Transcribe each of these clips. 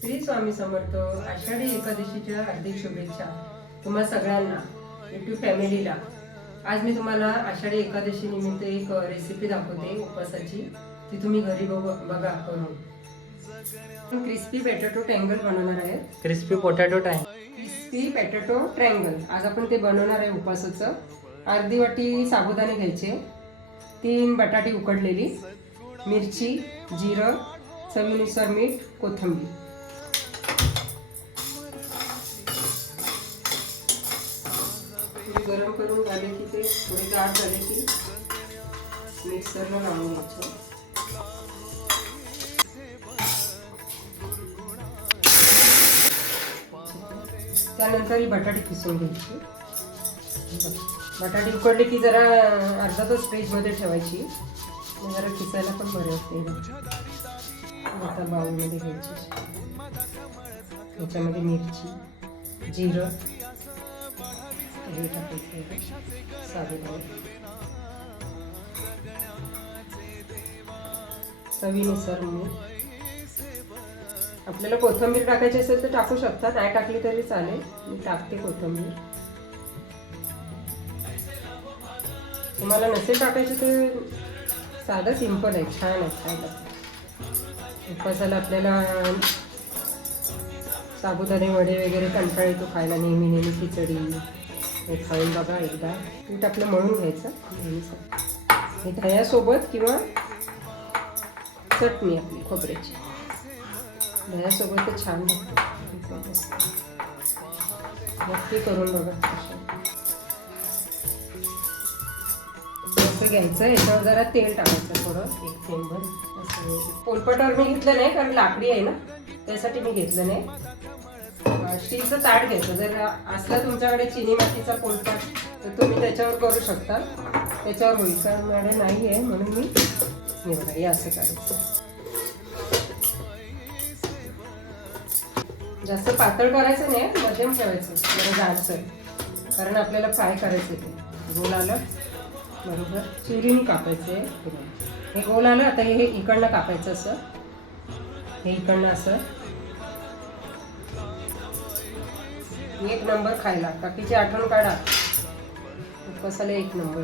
श्री स्वामी समर्थ. आषाढी एकादशीच्या हार्दिक शुभेच्छा तुम्हा सगळ्यांना, यूट्यूब फॅमिलीला. आज मी तुम्हाला आषाढी एकादशी निमित्त एक रेसिपी दाखवते उपवासाची. ती तुम्ही घरी बघा करून. क्रिस्पी पोटॅटो ट्रायंगल बनवणार आहे. Crispy potato crispy potato triangle आज आपण ते बनवणार आहे उपवासाचं. अर्धी वाटी साबुदाणे घ्यायचे, 3 बटाटे उकडलेली, मिरची, जिरं, चवीनुसार मीठ, कोथिंबीर. गरम करून झाले की ते थोडे गार झाले की मिक्सरला लावून घ्यायचं. त्यानंतर ही बटाटे किसून घ्यायची. बटाटे उकडले की जरा अर्धा तास फ्रीजमध्ये ठेवायची, जरा किसायला पण बरे होते. आता बाउलमध्ये घ्यायची, त्याच्यामध्ये मिरची, जिरं, हे टाकायचं, साबुदाणा, चवीनुसार मीठ. आपल्याला कोथिंबीर टाकायची असेल तर टाकू शकता, नाही टाकली तरी चालेल. मी टाकते कोथिंबीर. तुम्हाला नसेल टाकायची तर साधं सिंपल आहे, छान आहे खायला. उपवासाला आपल्याला साबुदाणे वडे वगैरे कंटाळा येतो खायला, नेहमी खिचडी. हे खाऊन बघा एकदा. पीठ आपलं मळून घ्यायचं हे दह्यासोबत किंवा चटणी आपली खोबऱ्याची. दह्यासोबत ते छान लागतं. नक्की करून बघा. असं घ्यायचं, याच्यावर जरा तेल टाकायचं थोडं, 1 थेंबभर. असं पोलपाटावर मी घेतलं नाही कारण लाकडी आहे ना, त्यासाठी मी घेतलं नाही. स्टीलचं ताट घ्यायचं. जर असला तुमच्याकडे चिनी मातीचा पोलपाट तर तुम्ही त्याच्यावर करू शकता, त्याच्यावर होईल. कारण माझ्याकडे नाही आहे म्हणून मी बघा हे असं करायचं. जास्त पातळ करायचं नाही, मध्यम ठेवायचं, जरा जाडसर, कारण आपल्याला फ्राय करायचं ते. गोल आलं बरोबर, चिरीने कापायचे. हे गोल आलं. आता हे इकडनं कापायचं, असं हे इकडनं असं. 1 नंबर खायला. बाकीची आठवण काढा, उपवासाला 1 नंबर.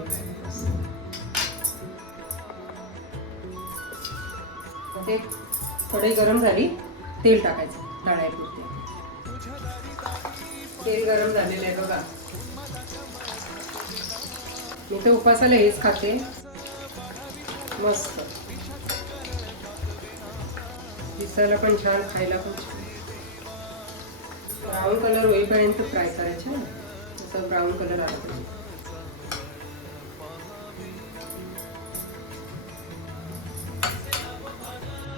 ते कढई गरम झाली, तेल टाकायचं तळायपुरते. तेल गरम झालेलं आहे बघा. मी तर उपवासाला हेच खाते. मस्त दिसायला पण छान, खायला पण छान. ब्राऊन कलर होईपर्यंत फ्राय करायचे. असं ब्राऊन कलर आला पाहिजे.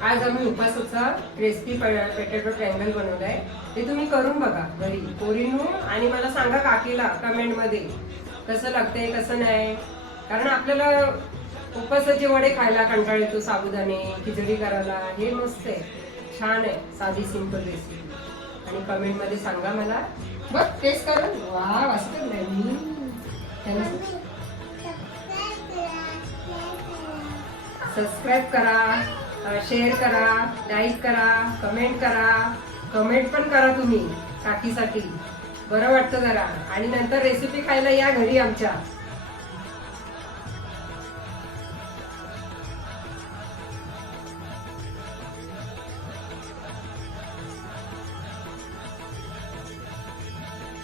आज आम्ही उपवासाचा क्रिस्पी पोटॅटो ट्रायंगल बनवलाय. ते तुम्ही करून बघा घरी पोरींनो, आणि मला सांगा काकीला कमेंटमध्ये कसं लागतंय कसं नाही. कारण आपल्याला उपवासाचे वडे खायला कंटाळा येतो, साबुदाणे खिचडी करायला. हे मस्त आहे, छान आहे, साधी सिंपल रेसिपी. आणि कमेंटमध्ये सांगा मला. बघ टेस्ट करा. वा मस्त नाही. सबस्क्राईब करा, शेअर करा, लाईक करा, कमेंट करा. कमेंट पण करा तुम्ही काकीसाठी, बरं वाटतं जरा. आणि नंतर रेसिपी खायला या घरी आमच्या.